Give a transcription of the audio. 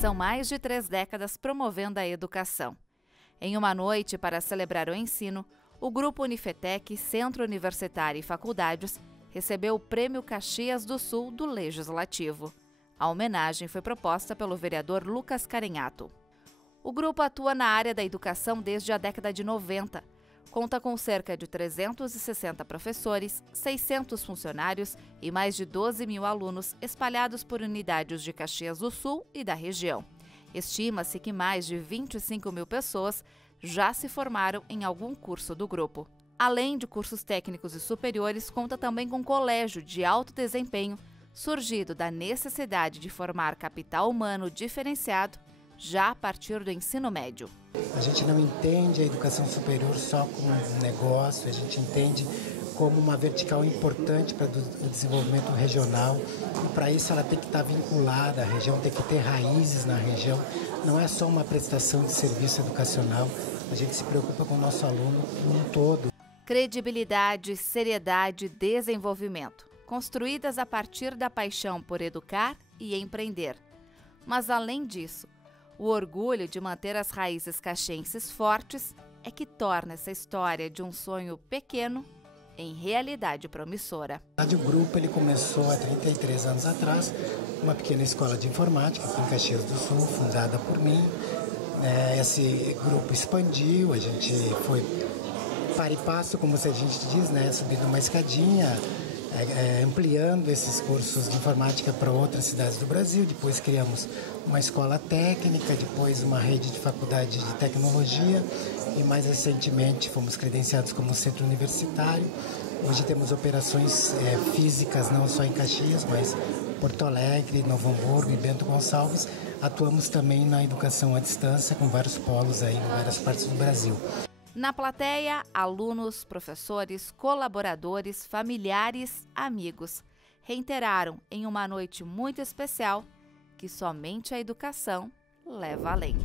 São mais de 3 décadas promovendo a educação. Em uma noite para celebrar o ensino, o Grupo Unifetec, Centro Universitário e Faculdades, recebeu o Prêmio Caxias do Sul do Legislativo. A homenagem foi proposta pelo vereador Lucas Carenhato. O grupo atua na área da educação desde a década de 90. Conta com cerca de 360 professores, 600 funcionários e mais de 12 mil alunos espalhados por unidades de Caxias do Sul e da região. Estima-se que mais de 25 mil pessoas já se formaram em algum curso do grupo. Além de cursos técnicos e superiores, conta também com colégio de alto desempenho, surgido da necessidade de formar capital humano diferenciado já a partir do ensino médio. A gente não entende a educação superior só como um negócio, a gente entende como uma vertical importante para o desenvolvimento regional, e para isso ela tem que estar vinculada à região, tem que ter raízes na região, não é só uma prestação de serviço educacional, a gente se preocupa com o nosso aluno num todo. Credibilidade, seriedade e desenvolvimento, construídas a partir da paixão por educar e empreender. Mas além disso, o orgulho de manter as raízes caxienses fortes é que torna essa história de um sonho pequeno em realidade promissora. O grupo ele começou há 33 anos atrás, uma pequena escola de informática aqui em Caxias do Sul, fundada por mim. Esse grupo expandiu, a gente foi para e passo, como a gente diz, subindo uma escadinha, ampliando esses cursos de informática para outras cidades do Brasil. Depois criamos uma escola técnica, depois uma rede de faculdade de tecnologia e mais recentemente fomos credenciados como centro universitário. Hoje temos operações físicas não só em Caxias, mas Porto Alegre, Novo Hamburgo e Bento Gonçalves. Atuamos também na educação à distância com vários polos aí em várias partes do Brasil. Na plateia, alunos, professores, colaboradores, familiares, amigos reiteraram em uma noite muito especial que somente a educação leva além.